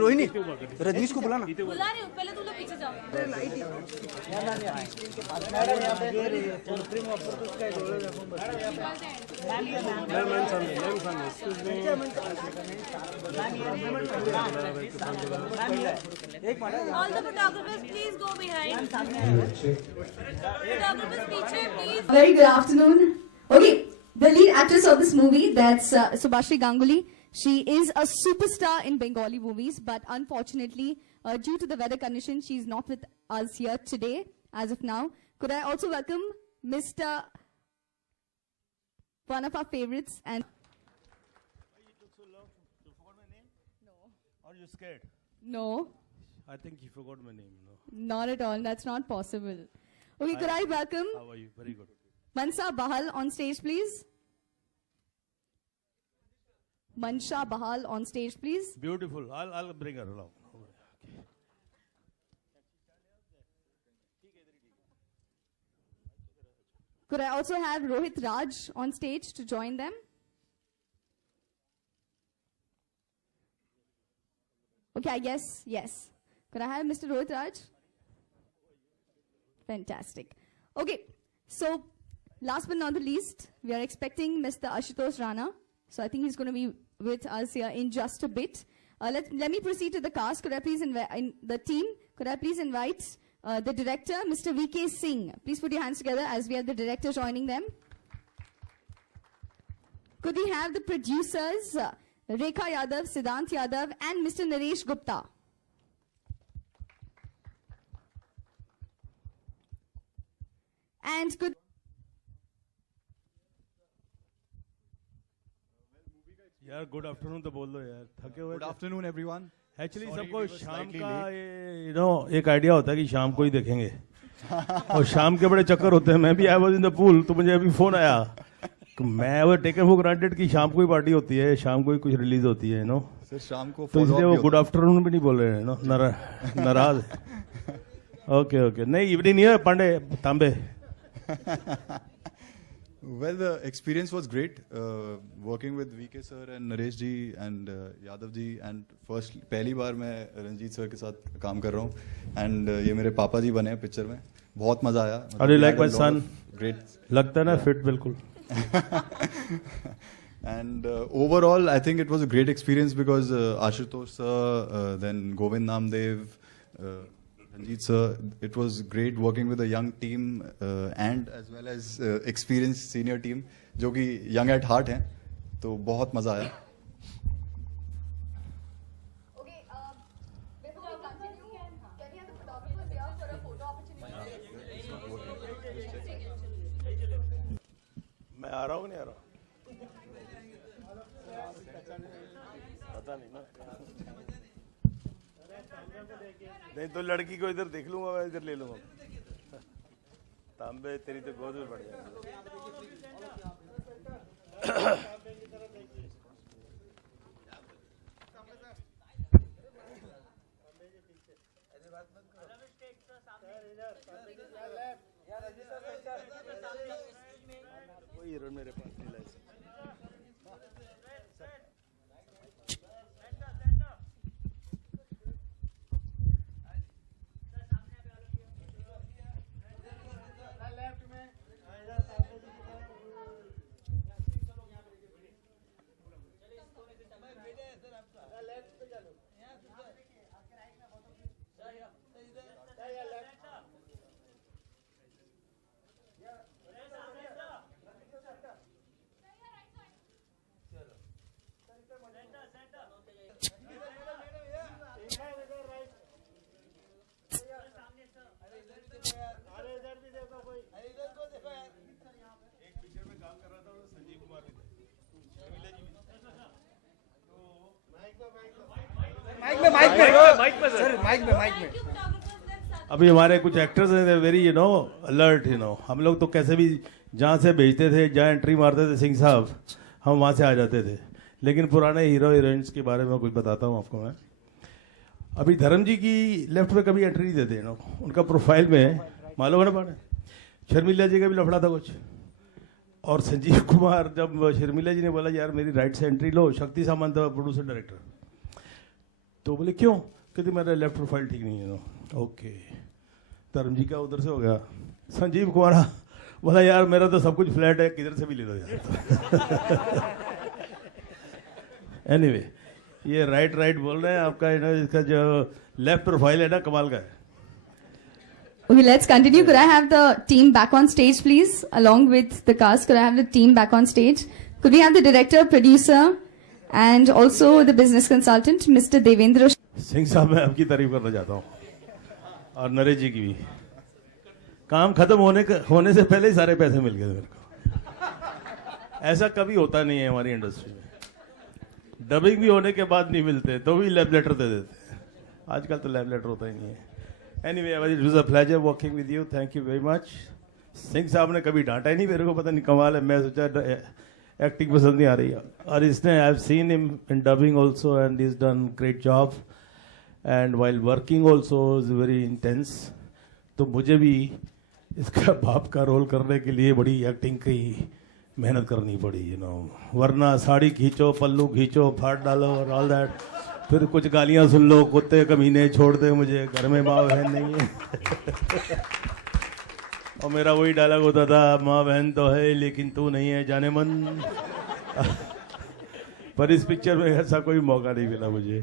रोहिणी रजनीश को बुलाना। बुला रही हूँ, पहले तुम लोग पीछे जाओ। All the photographers, please go behind. Photographers, पीछे, please. Very good afternoon. Okay, the lead actress of this movie, that's Subhashri Ganguly. She is a superstar in Bengali movies, but unfortunately, due to the weather conditions, she's not with us here today, as of now. Could I also welcome Mr. one of our favorites and... Why you took so long? You forgot my name? No. Are you scared? No, I think you forgot my name. No. not at all. That's not possible. Okay, could I welcome How are you? Very good. Mansa Bahal on stage, please? Mansha Bahal on stage, please. Beautiful. I'll bring her along. Okay. Could I also have Rohit Raj on stage to join them? Okay, I guess, yes. Could I have Mr. Rohit Raj? Fantastic. Okay, so last but not the least, we are expecting Mr. Ashutosh Rana. So I think he's going to be with us here in just a bit. Let me proceed to the cast. Could I please invite the team? Could I please invite the director, Mr. V.K. Singh? Please put your hands together as we have the director joining them. Could we have the producers, Rekha Yadav, Siddhant Yadav, and Mr. Naresh Gupta? And could... यार good afternoon तो बोल दो यार, थके हुए। Good afternoon everyone. Actually सबको शाम का एक आइडिया होता है कि शाम को ही देखेंगे और शाम के बड़े चक्कर होते हैं। मैं भी I was in the pool, तो मुझे अभी फोन आया कि मैं वो टेकन फॉर ग्रांटेड कि शाम को ही पार्टी होती है, शाम को ही कुछ रिलीज होती है, सर शाम को तो इसलिए वो गुड आफ्टरनून भी नहीं बोल रहे हैं, नाराज। ओके ओके, नहीं इवनिंग नहीं है पांडे तांबे। Well, the experience was great working with VK sir and Naresh ji and Yadav ji, and पहली बार मैं रंजीत सर के साथ काम कर रहा हूँ, and ये मेरे पापा जी बने हैं पिक्चर में। बहुत मजा आया। How do you like my son? Great. लगता है ना फिट बिल्कुल। And overall, I think it was a great experience because Ashutosh sir, then Govind Namdev, Ranjit sir, it was great working with a young team and as well as experienced senior team, जो कि young at heart हैं, तो बहुत मजा आया। Okay, before we continue, can we have the photographer here for a photo opportunity? मैं आ रहा हूँ नहीं आ रहा? पता नहीं ना। नहीं तो लड़की को इधर देख लूंगा, मैं इधर ले लूंगा। तांबे तेरी तो गोद में पड़ जाएगी। कोई एरर मेरे पास नहीं लाइसेंस। अभी हमारे कुछ एक्टर्स हैं वेरी अलर्ट हम लोग तो कैसे भी जहाँ से भेजते थे, जहाँ एंट्री मारते थे सिंह साहब, हम वहाँ से आ जाते थे। लेकिन पुराने हीरो हीरोइंस के बारे में कुछ बताता हूँ आपको मैं। अभी धर्म जी की लेफ्ट में कभी एंट्री नहीं देते हैं लोग, उनका प्रोफाइल में मालूम है ना पाने, शर्मिला जी का भी लफड़ा था कुछ, और संजीव कुमार जब शर्मिला जी ने बोला यार मेरी राइट से एंट्री लो, शक्ति सामंत था प्रोड्यूसर डायरेक्टर, तो बोले क्यों, कहते मेरा लेफ्ट प्रोफाइल ठीक नहीं है ना। ओके, धर्म जी का उधर से हो गया, संजीव कुमार बोला यार मेरा तो सब कुछ फ्लैट है, किधर से भी ले लो यार। एनीवे, ये राइट बोल रहे हैं आपका, इसका जो लेफ्ट प्रोफाइल है ना कमाल का है। Okay, let's continue. Could I have the team back on stage, please? Along with the cast, could I have the team back on stage? Could we have the director, producer, and also the business consultant, Mr. Devendra? Singh साहब, मैं आपकी तारीफ करना चाहता हूँ, और नरेश जी की भी। काम खत्म होने से पहले ही सारे पैसे मिल गए मेरे को। ऐसा कभी होता नहीं है हमारी इंडस्ट्री में, डबिंग भी होने के बाद नहीं मिलते तो भी लैब लेटर दे देते हैं। आजकल तो लैब लेटर होता ही नहीं है। Anyway, it was a pleasure working with you. Thank you very much. Singh साहब ने कभी डांटा ही नहीं मेरे को, पता नहीं कमाल है। मैं सोचा एक्टिंग पसंद नहीं आ रही है, और इसने I have seen him in dubbing also and he is done great job, and while working also is very intense. तो मुझे भी इसका बाप का रोल करने के लिए बड़ी एक्टिंग की मेहनत करनी पड़ी, वरना साड़ी खींचो, पल्लू खींचो, फाड़ डालो और ऑल दैट, फिर कुछ गालियां सुन लो, कुत्ते कमीने छोड़ दे मुझे, घर में माँ बहन नहीं है। और मेरा वही डायलॉग होता था, माँ बहन तो है लेकिन तू नहीं है जाने मन। पर इस पिक्चर में ऐसा कोई मौका नहीं मिला मुझे,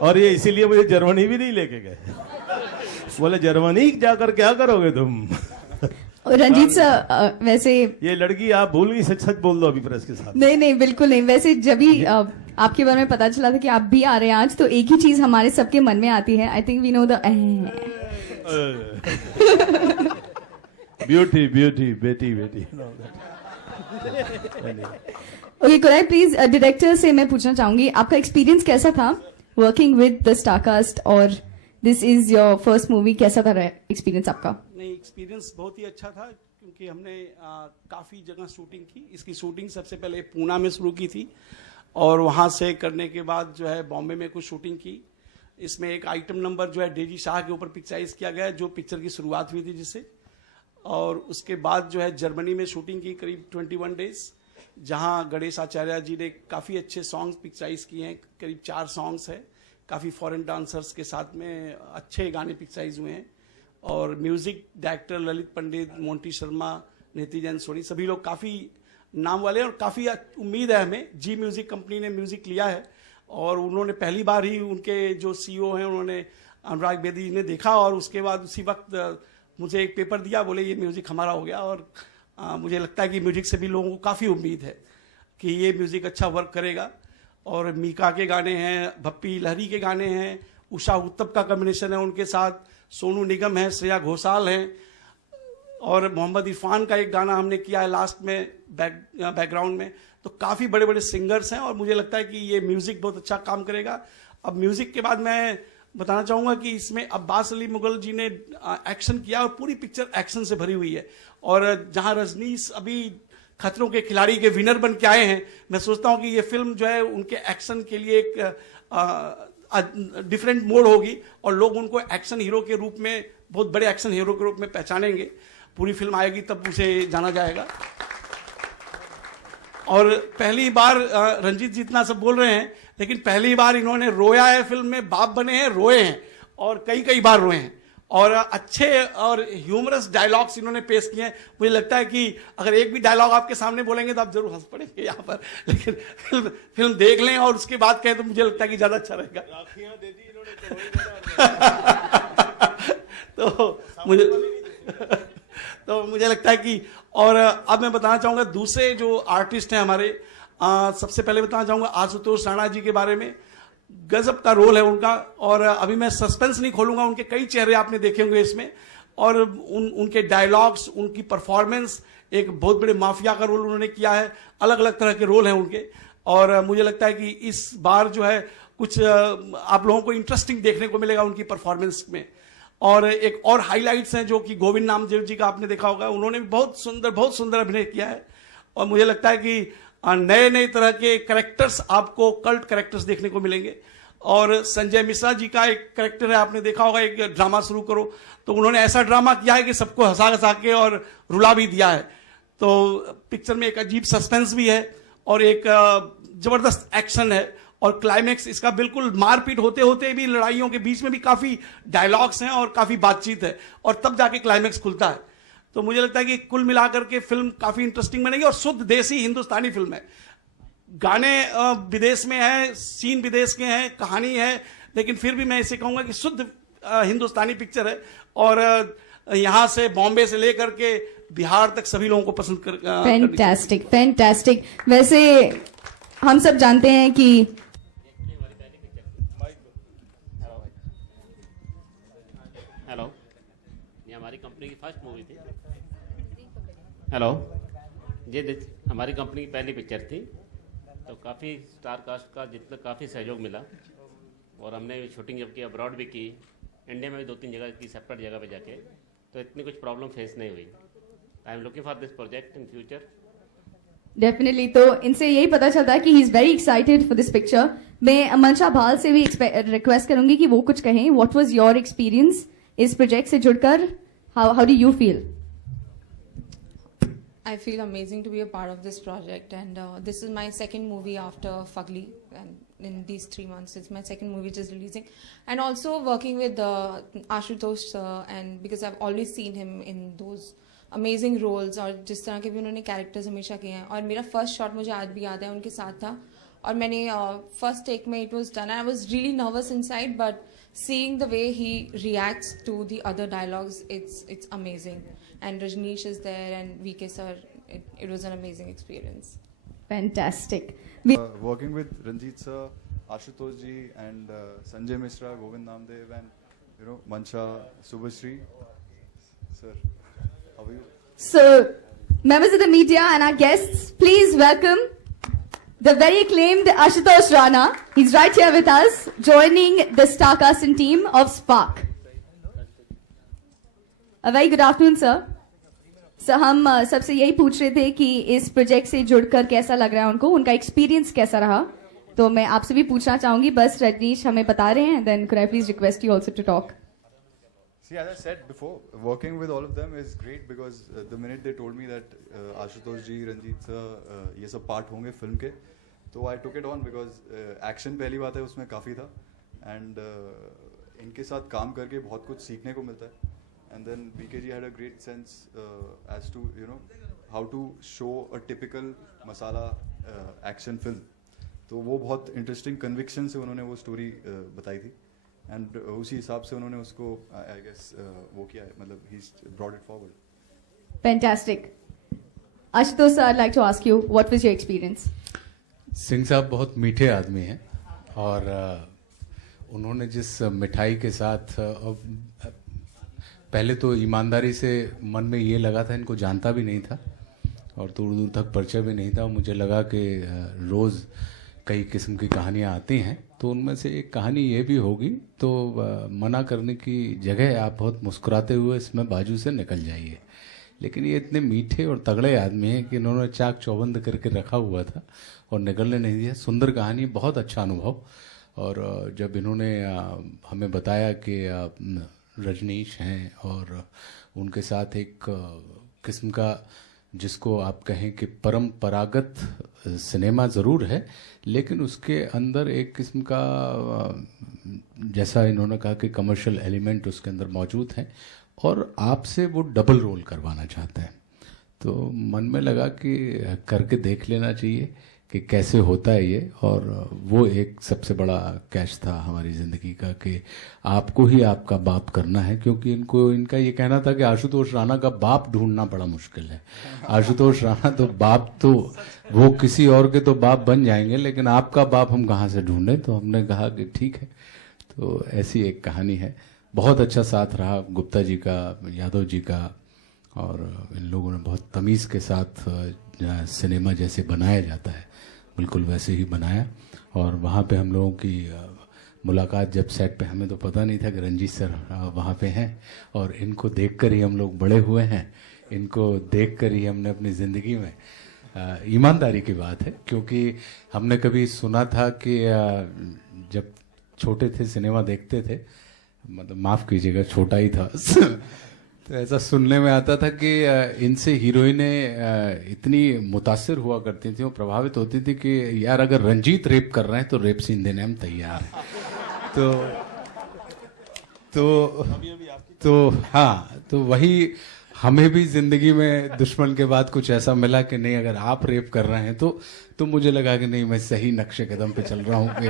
और ये इसीलिए मुझे जर्मनी भी नहीं लेके गए। बोले जर्मनी जाकर क्या करोगे तुम। रंजीत सर, वैसे ये लड़की आप भूल गई, सच बोल दो अभी प्रेस के साथ। नहीं बिल्कुल नहीं। वैसे जब भी आपके बारे में पता चला था कि आप भी आ रहे हैं आज, तो एक ही चीज हमारे सबके मन में आती है, I think we know the beauty बेटी। Okay, could I please director से मैं पूछना चाहूंगी, आपका एक्सपीरियंस कैसा था वर्किंग विद द स्टारकास्ट, और this is your first movie, कैसा था एक्सपीरियंस आपका? नहीं, एक्सपीरियंस बहुत ही अच्छा था, क्योंकि हमने काफ़ी जगह शूटिंग की। इसकी शूटिंग सबसे पहले पूना में शुरू की थी, और वहाँ से करने के बाद जो है बॉम्बे में कुछ शूटिंग की। इसमें एक आइटम नंबर जो है डेजी शाह के ऊपर पिक्चराइज किया गया, जो पिक्चर की शुरुआत हुई थी जिससे। और उसके बाद जो है जर्मनी में शूटिंग की करीब 21 डेज, जहाँ गणेश आचार्य जी ने काफ़ी अच्छे सॉन्ग्स पिक्चराइज किए हैं, करीब 4 सॉन्ग्स है, काफ़ी फॉरेन डांसर्स के साथ में अच्छे गाने पिक्चराइज हुए हैं। और म्यूज़िक डायरेक्टर ललित पंडित, मोंटी शर्मा, नीति जैन सोनी, सभी लोग काफ़ी नाम वाले, और काफ़ी उम्मीद है हमें। जी म्यूज़िक कंपनी ने म्यूज़िक लिया है, और उन्होंने पहली बार ही उनके जो सीईओ हैं उन्होंने अनुराग बेदी जी ने देखा, और उसके बाद उसी वक्त मुझे एक पेपर दिया, बोले ये म्यूज़िक हमारा हो गया। और मुझे लगता है कि म्यूज़िक से भी लोगों को काफ़ी उम्मीद है कि ये म्यूज़िक अच्छा वर्क करेगा। और मीका के गाने हैं, भप्पी लहरी के गाने हैं, उषा उत्तप का कॉम्बिनेशन है उनके साथ, सोनू निगम है, श्रेया घोषाल हैं, और मोहम्मद इरफान का एक गाना हमने किया है लास्ट में बैकग्राउंड में। तो काफ़ी बड़े बड़े सिंगर्स हैं, और मुझे लगता है कि ये म्यूज़िक बहुत अच्छा काम करेगा। अब म्यूज़िक के बाद मैं बताना चाहूँगा कि इसमें अब्बास अली मुगल जी ने एक्शन किया, और पूरी पिक्चर एक्शन से भरी हुई है। और जहाँ रजनीश अभी खतरों के खिलाड़ी के विनर बन के आए हैं, मैं सोचता हूँ कि ये फिल्म जो है उनके एक्शन के लिए एक डिफरेंट मोड होगी, और लोग उनको एक्शन हीरो के रूप में, बहुत बड़े एक्शन हीरो के रूप में पहचानेंगे। पूरी फिल्म आएगी तब उसे जाना जाएगा। और पहली बार रंजीत जी इतना सब बोल रहे हैं, लेकिन पहली बार इन्होंने रोया है फिल्म में, बाप बने हैं, रोए हैं, और कई बार रोए हैं, और अच्छे और ह्यूमरस डायलॉग्स इन्होंने पेश किए हैं। मुझे लगता है कि अगर एक भी डायलॉग आपके सामने बोलेंगे तो आप जरूर हंस पड़ेंगे यहाँ पर, लेकिन फिल्म देख लें और उसके बाद कहें तो मुझे लगता है कि ज़्यादा अच्छा रहेगा। तो मुझे लगता है कि, और अब मैं बताना चाहूँगा दूसरे जो आर्टिस्ट हैं हमारे, सबसे पहले बताना चाहूँगा आशुतोष राणा जी के बारे में। गजब का रोल है उनका, और अभी मैं सस्पेंस नहीं खोलूंगा, उनके कई चेहरे आपने देखे होंगे इसमें, और उनके डायलॉग्स, उनकी परफॉर्मेंस, एक बहुत बड़े माफिया का रोल उन्होंने किया है, अलग अलग तरह के रोल हैं उनके। और मुझे लगता है कि इस बार जो है कुछ आप लोगों को इंटरेस्टिंग देखने को मिलेगा उनकी परफॉर्मेंस में। और एक और हाईलाइट्स हैं जो कि गोविंद नामदेव जी का आपने देखा होगा, उन्होंने भी बहुत सुंदर अभिनय किया है। और मुझे लगता है कि नए तरह के कैरेक्टर्स, आपको कल्ट कैरेक्टर्स देखने को मिलेंगे। और संजय मिश्रा जी का एक करेक्टर है, आपने देखा होगा, एक ड्रामा शुरू करो, तो उन्होंने ऐसा ड्रामा किया है कि सबको हंसा हंसा के और रुला भी दिया है। तो पिक्चर में एक अजीब सस्पेंस भी है और एक जबरदस्त एक्शन है, और क्लाइमेक्स इसका बिल्कुल मारपीट होते होते भी, लड़ाइयों के बीच में भी काफी डायलॉग्स हैं और काफी बातचीत है, और तब जाके क्लाइमेक्स खुलता है। तो मुझे लगता है कि कुल मिलाकर के फिल्म काफी इंटरेस्टिंग बनेगी और शुद्ध देसी हिंदुस्तानी फिल्म है। गाने विदेश में हैं, सीन विदेश के हैं, कहानी है, लेकिन फिर भी मैं इसे कहूंगा कि शुद्ध हिंदुस्तानी पिक्चर है, और यहां से बॉम्बे से लेकर के बिहार तक सभी लोगों को पसंद कर फैंटास्टिक, फैंटास्टिक। वैसे हम सब जानते हैं कि हेलो, ये हमारी कंपनी की फर्स्ट मूवी थी। हेलो, ये हमारी कंपनी की पहली पिक्चर थी, तो काफ़ी स्टार कास्ट का जितना काफ़ी सहयोग मिला, और हमने शूटिंग जब की अब्रॉड भी की, इंडिया में भी 2-3 जगह की, सेपरेट जगह पे जाके, तो इतनी कुछ प्रॉब्लम फेस नहीं हुई। I am looking for this project in future. Definitely, तो इनसे यही पता चलता है कि he is very excited for this picture. मैं मंशा भाल से भी रिक्वेस्ट करूंगी कि वो कुछ कहें। व्हाट वाज योर एक्सपीरियंस इस प्रोजेक्ट से जुड़कर? How do you feel? I feel amazing to be a part of this project, and this is my second movie after Fugly, and in these 3 months it's my second movie just releasing, and also working with Ashutosh sir, and because I've always seen him in those amazing roles, और जिस तरह के भी उन्होंने characters हमेशा किए हैं, और मेरा फर्स्ट शॉट मुझे आज भी याद है उनके साथ था, और मैंने फर्स्ट टेक में it was done, I was really nervous inside, but seeing the way he reacts to the other dialogues, it's amazing. And Rajneesh is there, and VK sir, it was an amazing experience. Fantastic. Working with Ranjit sir, Ashutosh ji, and Sanjay Mishra, Govind Namdev, and Mansha, Subhashri sir, how are you? So, members of the media and our guests, please welcome the very acclaimed Ashutosh Rana. He's right here with us, joining the star-casting team of Spark. A very good afternoon, sir. So, हम सबसे यही पूछ रहे थे कि इस project से जुड़कर कैसा लग रहा है उनको, उनका एक्सपीरियंस कैसा रहा। तो मैं आपसे भी पूछना चाहूंगी, बस रजनीश हमें बता रहे हैं, then could I please request you also to talk? See, as I said before, working with all of them is great, because the minute they told me that Ashutosh ji, Ranjit sir, ये सब part होंगे film के, तो I took it on, because action पहली बात है उसमें काफ़ी था, and इनके साथ काम करके बहुत कुछ सीखने को मिलता है, and then VK ji had a great sense as to how to show a typical masala action film, तो वो बहुत इंटरेस्टिंग कन्विक्शन से उन्होंने वो स्टोरी बताई थी, एंड उसी हिसाब से उन्होंने उसको आई गेस वो किया है, मतलब he brought it forward. Fantastic. Ashutosh sir, I'd like to ask you, what was your experience? Singh साहब बहुत मीठे आदमी हैं, और उन्होंने जिस मिठाई के साथ पहले तो ईमानदारी से मन में ये लगा था, इनको जानता भी नहीं था और दूर दूर तक परिचय भी नहीं था, मुझे लगा कि रोज़ कई किस्म की कहानियाँ आती हैं, तो उनमें से एक कहानी ये भी होगी, तो मना करने की जगह आप बहुत मुस्कुराते हुए इसमें बाजू से निकल जाइए। लेकिन ये इतने मीठे और तगड़े आदमी हैं कि इन्होंने चाक चौबंद करके रखा हुआ था और निकलने नहीं दिया। सुंदर कहानी, बहुत अच्छा अनुभव। और जब इन्होंने हमें बताया कि रजनीश हैं और उनके साथ एक किस्म का, जिसको आप कहें कि परंपरागत सिनेमा ज़रूर है, लेकिन उसके अंदर एक किस्म का, जैसा इन्होंने कहा कि कमर्शियल एलिमेंट उसके अंदर मौजूद हैं, और आपसे वो डबल रोल करवाना चाहते हैं, तो मन में लगा कि करके देख लेना चाहिए कि कैसे होता है ये। और वो एक सबसे बड़ा कैच था हमारी ज़िंदगी का कि आपको ही आपका बाप करना है, क्योंकि इनका ये कहना था कि आशुतोष राणा का बाप ढूंढना बड़ा मुश्किल है। आशुतोष राणा तो बाप, तो वो किसी और के तो बाप बन जाएंगे, लेकिन आपका बाप हम कहाँ से ढूंढें। तो हमने कहा कि ठीक है, तो ऐसी एक कहानी है। बहुत अच्छा साथ रहा गुप्ता जी का, यादव जी का, और इन लोगों ने बहुत तमीज़ के साथ सिनेमा जैसे बनाया जाता है बिल्कुल वैसे ही बनाया। और वहाँ पे हम लोगों की मुलाकात जब सेट पे, हमें तो पता नहीं था कि रंजीत सर वहाँ पे हैं, और इनको देखकर ही हम लोग बड़े हुए हैं, इनको देखकर ही हमने अपनी ज़िंदगी में, ईमानदारी की बात है, क्योंकि हमने कभी सुना था कि जब छोटे थे सिनेमा देखते थे, मतलब माफ़ कीजिएगा छोटा ही था तो ऐसा सुनने में आता था कि इनसे हीरोइनें इतनी मुतासिर हुआ करती थी और प्रभावित होती थी कि यार अगर रंजीत रेप कर रहे हैं तो रेप सीन देने हम तैयार हैं। तो हाँ, तो वही हमें भी जिंदगी में दुश्मन के बाद कुछ ऐसा मिला कि नहीं, अगर आप रेप कर रहे हैं तो मुझे लगा कि नहीं, मैं सही नक्शे कदम पे चल रहा हूँ कि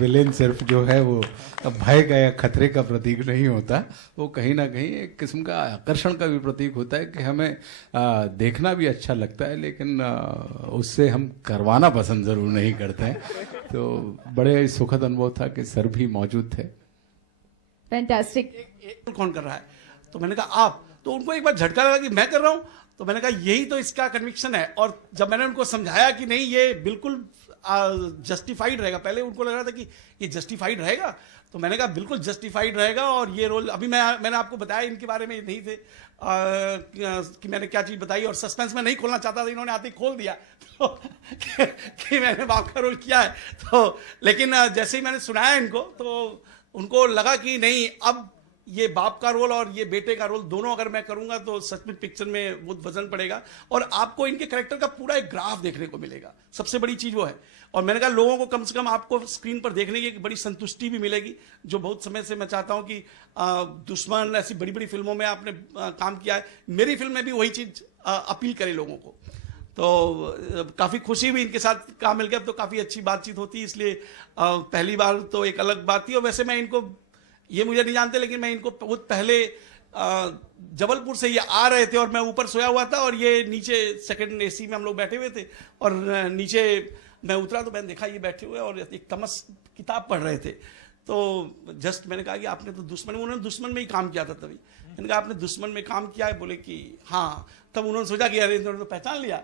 विलेन सिर्फ जो है वो भय का या खतरे का प्रतीक नहीं होता, वो कहीं ना कहीं एक किस्म का आकर्षण का भी प्रतीक होता है कि हमें देखना भी अच्छा लगता है, लेकिन उससे हम करवाना पसंद जरूर नहीं करते हैं। तो बड़े सुखद अनुभव था कि सर भी मौजूद थे। फैंटास्टिक। कौन कर रहा है? तो मैंने कहा आप। तो उनको एक बार झटका लगा कि मैं कर रहा हूं, तो मैंने कहा यही तो इसका कन्विक्शन है। और जब मैंने उनको समझाया कि नहीं ये बिल्कुल जस्टिफाइड रहेगा, पहले उनको लग रहा था कि ये जस्टिफाइड रहेगा, तो मैंने कहा बिल्कुल जस्टिफाइड रहेगा। और ये रोल अभी मैंने आपको बताया इनके बारे में नहीं थे कि मैंने क्या चीज बताई, और सस्पेंस में नहीं खोलना चाहता था, इन्होंने आते ही खोल दिया तो कि मैंने बाप का रोल किया है। तो लेकिन जैसे ही मैंने सुनाया इनको तो उनको लगा कि नहीं, अब ये बाप का रोल और ये बेटे का रोल दोनों अगर मैं करूंगा तो सच में पिक्चर में वो वजन पड़ेगा और आपको इनके कैरेक्टर का पूरा एक ग्राफ देखने को मिलेगा। सबसे बड़ी चीज वो है। और मैंने कहा लोगों को कम से कम आपको स्क्रीन पर देखने की एक बड़ी संतुष्टि भी मिलेगी, जो बहुत समय से मैं चाहता हूं कि दुश्मन ऐसी बड़ी बड़ी फिल्मों में आपने काम किया है, मेरी फिल्म में भी वही चीज अपील करे लोगों को। तो काफी खुशी हुई इनके साथ काम मिल गया, तो काफी अच्छी बातचीत होती, इसलिए पहली बार तो एक अलग बात थी। और वैसे मैं इनको, ये मुझे नहीं जानते, लेकिन मैं इनको बहुत पहले जबलपुर से ये आ रहे थे और मैं ऊपर सोया हुआ था और ये नीचे सेकंड एसी में हम लोग बैठे हुए थे और नीचे मैं उतरा तो मैंने देखा ये बैठे हुए और एक तमस किताब पढ़ रहे थे। तो जस्ट मैंने कहा कि आपने तो दुश्मन, उन्होंने दुश्मन में ही काम किया था तभी। मैंने कहा आपने दुश्मन में काम किया है? बोले कि हाँ। तब उन्होंने सोचा कि अरे इन्होंने तो पहचान लिया,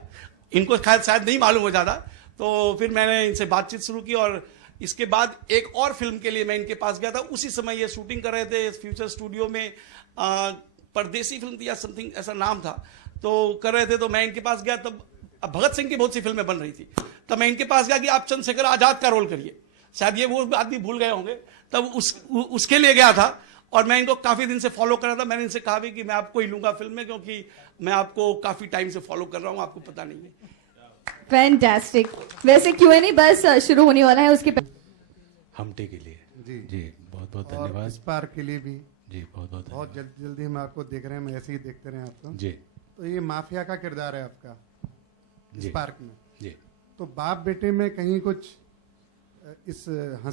इनको शायद नहीं मालूम हो जाता। तो फिर मैंने इनसे बातचीत शुरू की और इसके बाद एक और फिल्म के लिए मैं इनके पास गया था। उसी समय ये शूटिंग कर रहे थे फ्यूचर स्टूडियो में, परदेसी फिल्म थी या समथिंग ऐसा नाम था, तो कर रहे थे। तो मैं इनके पास गया, तब भगत सिंह की बहुत सी फिल्में बन रही थी, तब मैं इनके पास गया कि आप चंद्रशेखर आजाद का रोल करिए। शायद ये वो आदमी भूल गए होंगे, तब उसके लिए गया था और मैं इनको काफी दिन से फॉलो कर रहा था। मैंने इनसे कहा भी कि मैं आपको ही लूंगा फिल्म में, क्योंकि मैं आपको काफी टाइम से फॉलो कर रहा हूं, आपको पता नहीं है। फैंटास्टिक। वैसे Q&A बस शुरू होने वाला है, उसके हमटे के लिए जी बहुत बहुत धन्यवाद। स्पार्क के लिए भी जी बहुत बहुत जल्दी हम आपको देख रहे हैं, हम ऐसे ही देखते रहे आपको जी। तो ये माफिया का किरदार है आपका जी स्पार्क में जी। तो बाप बेटे में कहीं कुछ इस हंसी